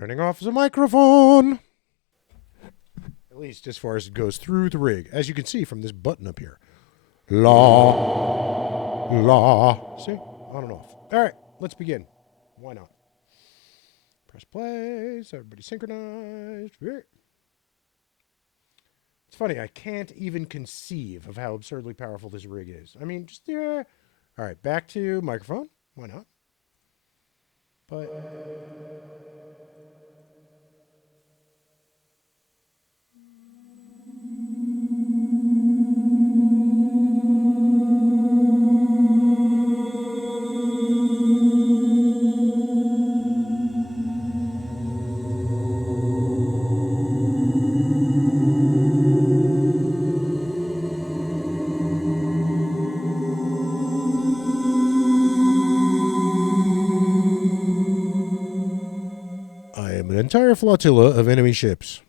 Turning off the microphone. At least as far as it goes through the rig. As you can see from this button up here. La. La. See? On and off. All right, let's begin. Why not? Press play. So everybody synchronized. It's funny, I can't even conceive of how absurdly powerful this rig is. I mean, just, yeah. All right, back to microphone. Why not? But... an entire flotilla of enemy ships.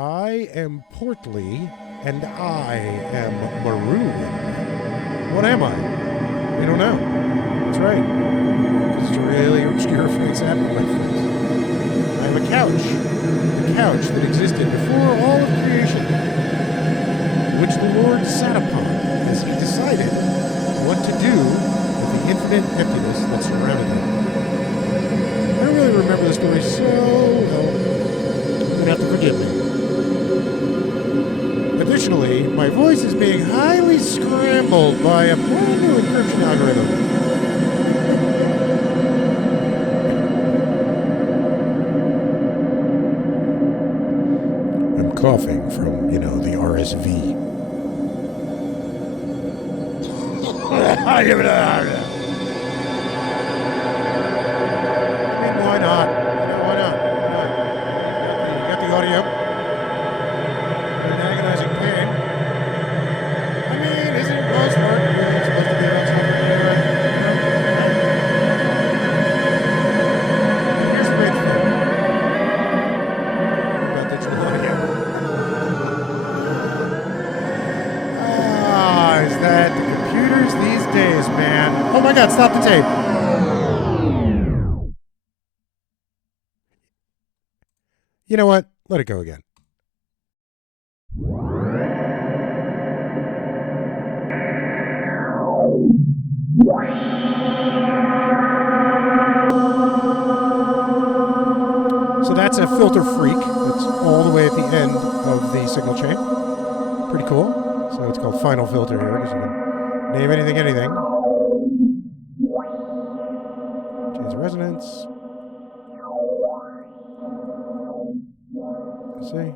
I am portly, and I am maroon. What am I? We don't know. That's right. It's a really obscure phrase happening, my friends. I am a couch. A couch that existed before all of creation, which the Lord sat upon as he decided what to do with the infinite emptiness that surrounded him. I don't really remember the story so well. You're going to have to forgive me. Additionally, my voice is being highly scrambled by a brand new encryption algorithm. I'm coughing from, the RSV. I mean, why not? Why not? You got the audio. Oh my God, stop the tape. You know what? Let it go again. So that's a filter freak. That's all the way at the end of the signal chain. Pretty cool. So it's called final filter here because you can name anything. Change the resonance. See?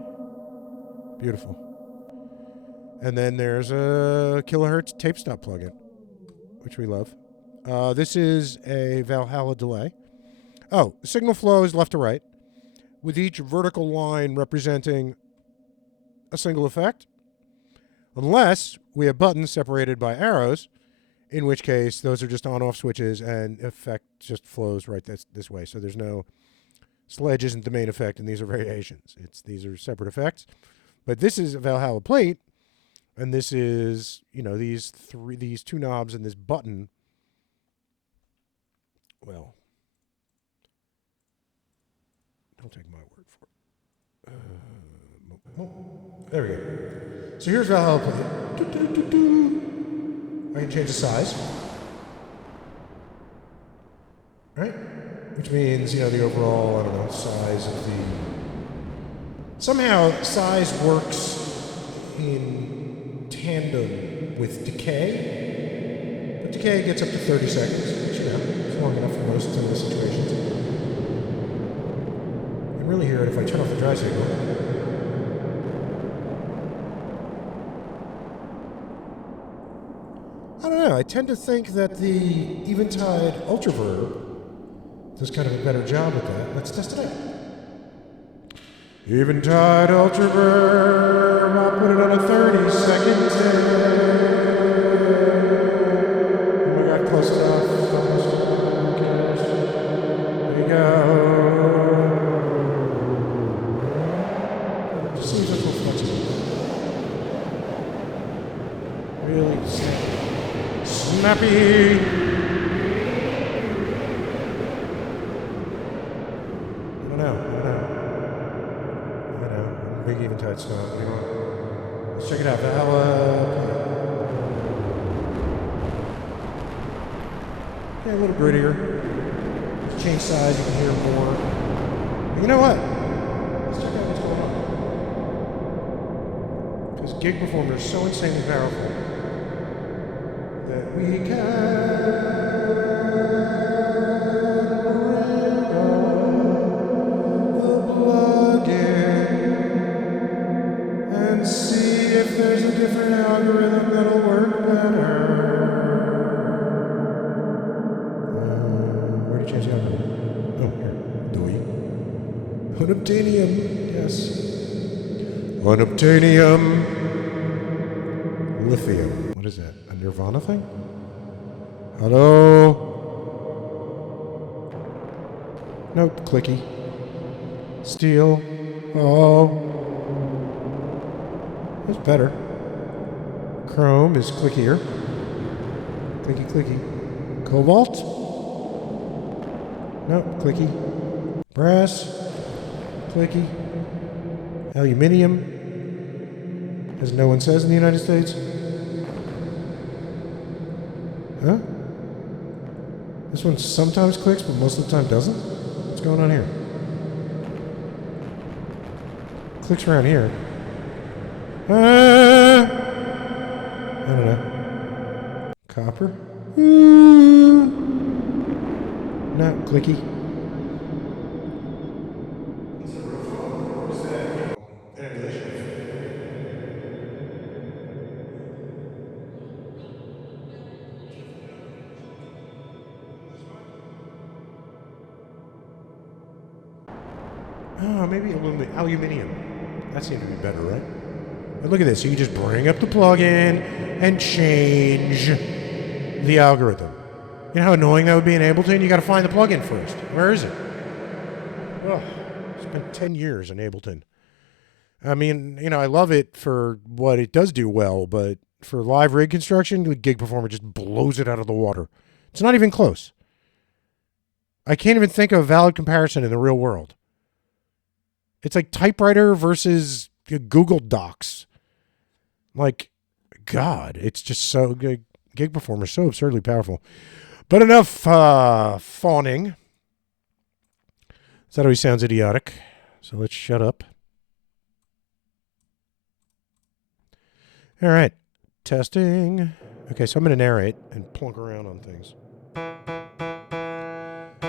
Beautiful. And then there's a kilohertz tape stop plugin, which we love. This is a Valhalla delay. Oh, signal flow is left to right, with each vertical line representing a single effect, unless we have buttons separated by arrows, in which case those are just on-off switches and effect just flows right this way. So there's no... Sledge isn't the main effect, and these are variations. These are separate effects. But this is a Valhalla plate, and this is, these two knobs and this button. Well, don't take my word for it. There we go. So here's Valhalla plate. I can change the size. Right? Which means, the overall, size of the... Somehow, size works in tandem with decay. But decay gets up to 30 seconds, which, is long enough for most of the situations. You can really hear it if I turn off the dry signal. I don't know. I tend to think that the Eventide Ultraverb does kind of a better job at that. Let's test it out. Eventide Ultra Verb. I'll put it on a 30-second tick. Oh my God, close enough. There you go. Just seems a little flexible. Really snappy. I don't know. Big Eventide snow. Let's check it out. Yeah, a little grittier. Change size, you can hear more. But you know what? Let's check out what's going on. Because gig performers are so insanely powerful that we can bring the plug-in and see if there's a different algorithm that'll work better. Where did you change the algorithm? Oh, here. Doi. Unobtainium. Yes. Unobtainium. Lithium. What is that? A Nirvana thing? Hello? No, clicky. Steel. Oh. That's better. Chrome is clickier. Clicky, clicky. Cobalt? Nope, clicky. Brass? Clicky. Aluminium? As no one says in the United States. Huh? This one sometimes clicks, but most of the time doesn't? What's going on here? Clicks around here. I don't know. Copper? Not clicky. Oh, maybe aluminium. That seemed to be better, right? But look at this. So you just bring up the plug-in and change the algorithm. You know how annoying that would be in Ableton? You got to find the plug-in first. Where is it? Oh, it's been 10 years in Ableton. I mean, I love it for what it does do well, but for live rig construction, the Gig Performer just blows it out of the water. It's not even close. I can't even think of a valid comparison in the real world. It's like typewriter versus Google Docs. Like, God, it's just so good. Gig Performer is so absurdly powerful. But enough fawning. That always sounds idiotic. So let's shut up. All right. Testing. Okay, so I'm going to narrate and plunk around on things.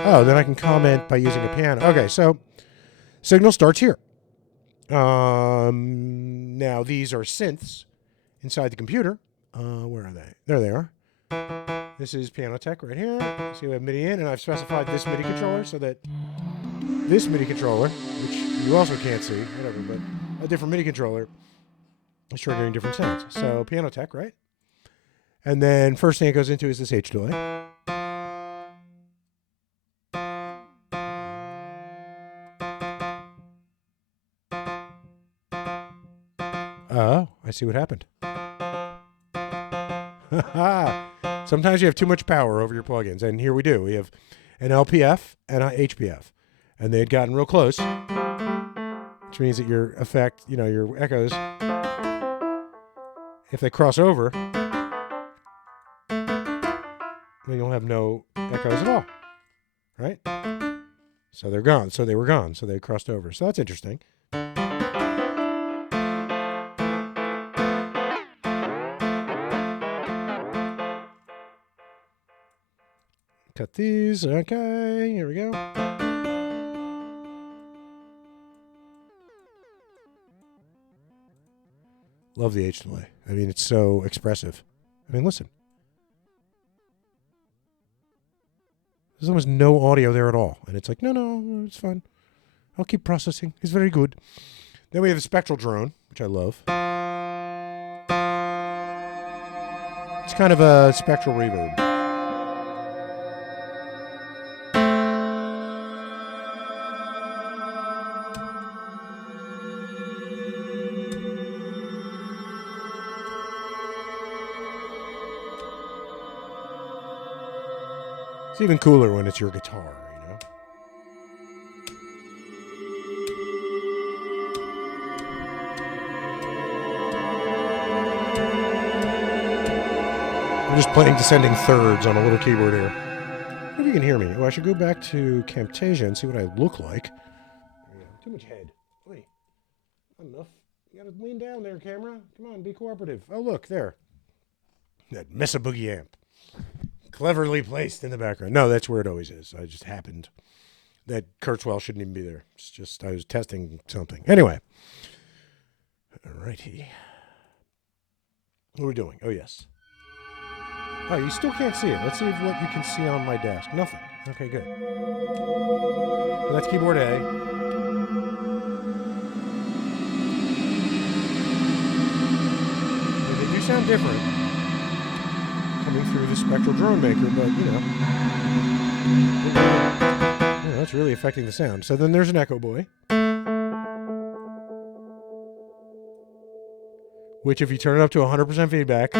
Oh, then I can comment by using a piano. Okay, so signal starts here. Now, these are synths inside the computer. Where are they? There they are. This is Piano Tech right here. See, we have MIDI in, and I've specified this MIDI controller so that this MIDI controller, which you also can't see, whatever, but a different MIDI controller is triggering different sounds. So, Piano Tech, right? And then first thing it goes into is this H delay. Oh, I see what happened. Sometimes you have too much power over your plugins, and here we do. We have an LPF and an HPF, and they had gotten real close, which means that your effect, your echoes, if they cross over, then you'll have no echoes at all, right? So they're gone. So they were gone. So they crossed over. So that's interesting. Cut these. Okay, here we go. Love the H delay. I mean, it's so expressive. I mean, listen. There's almost no audio there at all. And it's like, no, it's fine. I'll keep processing. It's very good. Then we have a spectral drone, which I love. It's kind of a spectral reverb. It's even cooler when it's your guitar, you know? I'm just playing descending thirds on a little keyboard here. I wonder if you can hear me. Oh, I should go back to Camtasia and see what I look like. Too much head. Wait. Not enough. You gotta lean down there, camera. Come on, be cooperative. Oh, look, there. That Mesa Boogie amp. Cleverly placed in the background. No, that's where it always is. I just happened. That Kurzweil shouldn't even be there. It's just I was testing something. Anyway. Alrighty. What are we doing? Oh, yes. Oh, you still can't see it. Let's see what you can see on my desk. Nothing. Okay, good. So that's keyboard A. They do sound different coming through the spectral drone maker, but, you know, that's really affecting the sound. So then there's an Echo Boy, which if you turn it up to 100% feedback,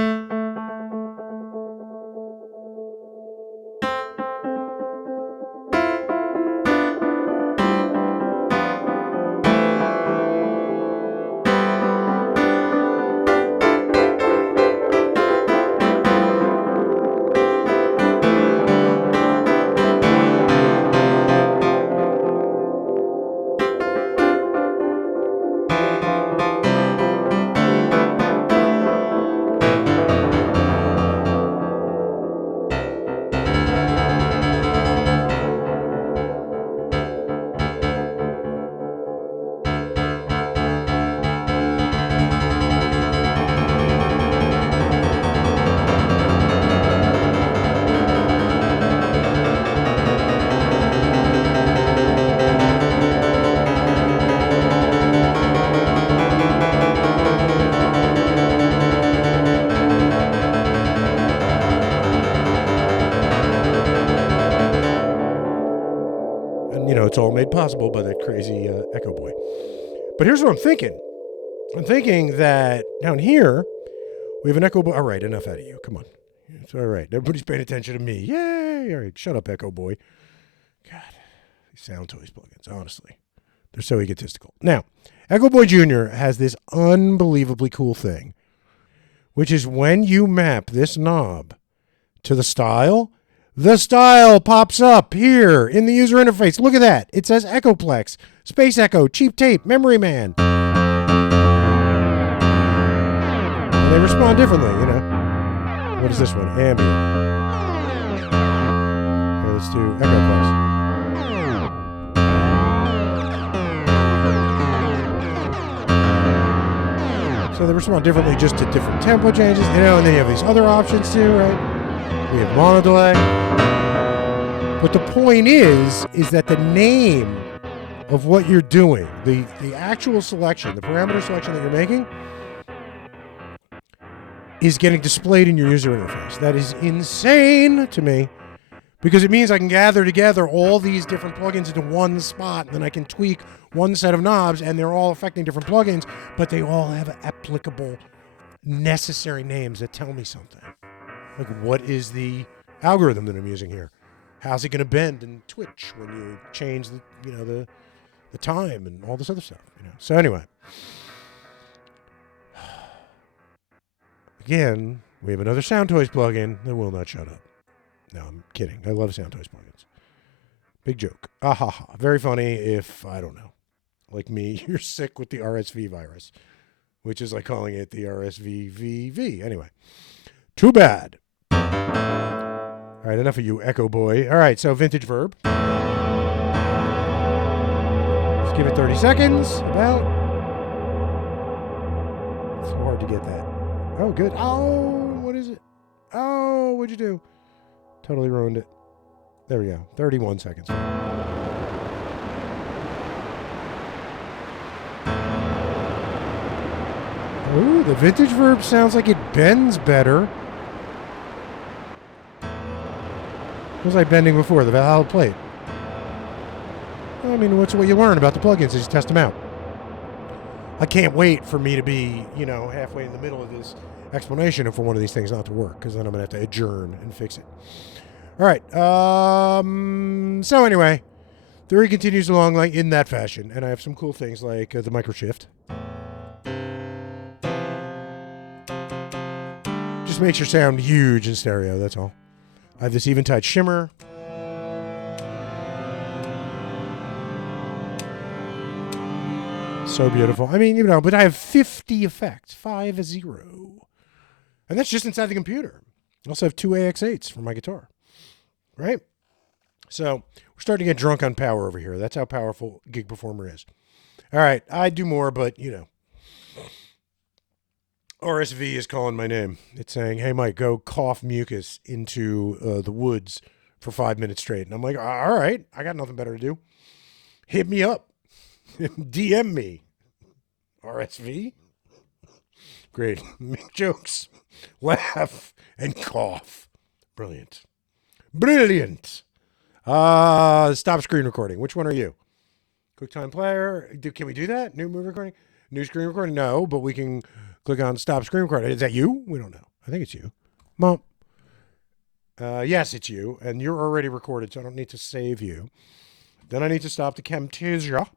it's all made possible by that crazy Echo Boy. But here's what I'm thinking. I'm thinking that down here, we have an Echo Boy. All right, enough out of you. Come on. It's all right. Everybody's paying attention to me. Yay! All right, shut up, Echo Boy. God, these Sound Toys plugins, honestly. They're so egotistical. Now, Echo Boy Jr. has this unbelievably cool thing, which is when you map this knob to the style pops up here in the user interface. Look at that. It says Echoplex, Space Echo, Cheap Tape, Memory Man. And they respond differently, you know. What is this one? Ambient. Okay, let's do Echoplex. So they respond differently just to different tempo changes, you know, and then you have these other options too, right? We have mono delay. But the point is that the name of what you're doing, the actual selection, the parameter selection that you're making, is getting displayed in your user interface. That is insane to me, because it means I can gather together all these different plugins into one spot, and then I can tweak one set of knobs, and they're all affecting different plugins, but they all have applicable, necessary names that tell me something. Like, what is the algorithm that I'm using here? How's it going to bend and twitch when you change the, you know, the time and all this other stuff, you know? So anyway, again, we have another Sound Toys plugin that will not shut up. No, I'm kidding. I love Sound Toys plugins. Big joke. Ah ha ha. Very funny if, I don't know, like me, you're sick with the RSV virus, which is like calling it the RSVVV. Anyway, too bad. All right, enough of you, Echo Boy. All right, so vintage verb. Let's give it 30 seconds, about. It's so hard to get that. Oh, good. Oh, what is it? Oh, what'd you do? Totally ruined it. There we go. 31 seconds. Ooh, the vintage verb sounds like it bends better. What was I bending before? The Valhalla plate. I mean, what's what you learn about the plugins is you test them out. I can't wait for me to be, halfway in the middle of this explanation and for one of these things not to work, because then I'm going to have to adjourn and fix it. All right. So anyway, theory continues along like in that fashion, and I have some cool things like the microshift. Just makes your sound huge in stereo, that's all. I have this Eventide shimmer. So beautiful. I mean, but I have 50 effects. 50. And that's just inside the computer. I also have 2 AX8s for my guitar. Right? So we're starting to get drunk on power over here. That's how powerful Gig Performer is. All right. I do more, but, RSV is calling my name. It's saying, hey, Mike, go cough mucus into the woods for 5 minutes straight. And I'm like, all right. I got nothing better to do. Hit me up. DM me. RSV? Great. Make jokes, laugh, and cough. Brilliant. Brilliant. Stop screen recording. Which one are you? QuickTime Player. Can we do that? New movie recording? New screen recording? No, but we can click on stop screen recording. Is that you? We don't know. I think it's you. Mom. Yes, it's you. And you're already recorded, so I don't need to save you. Then I need to stop the Camtasia.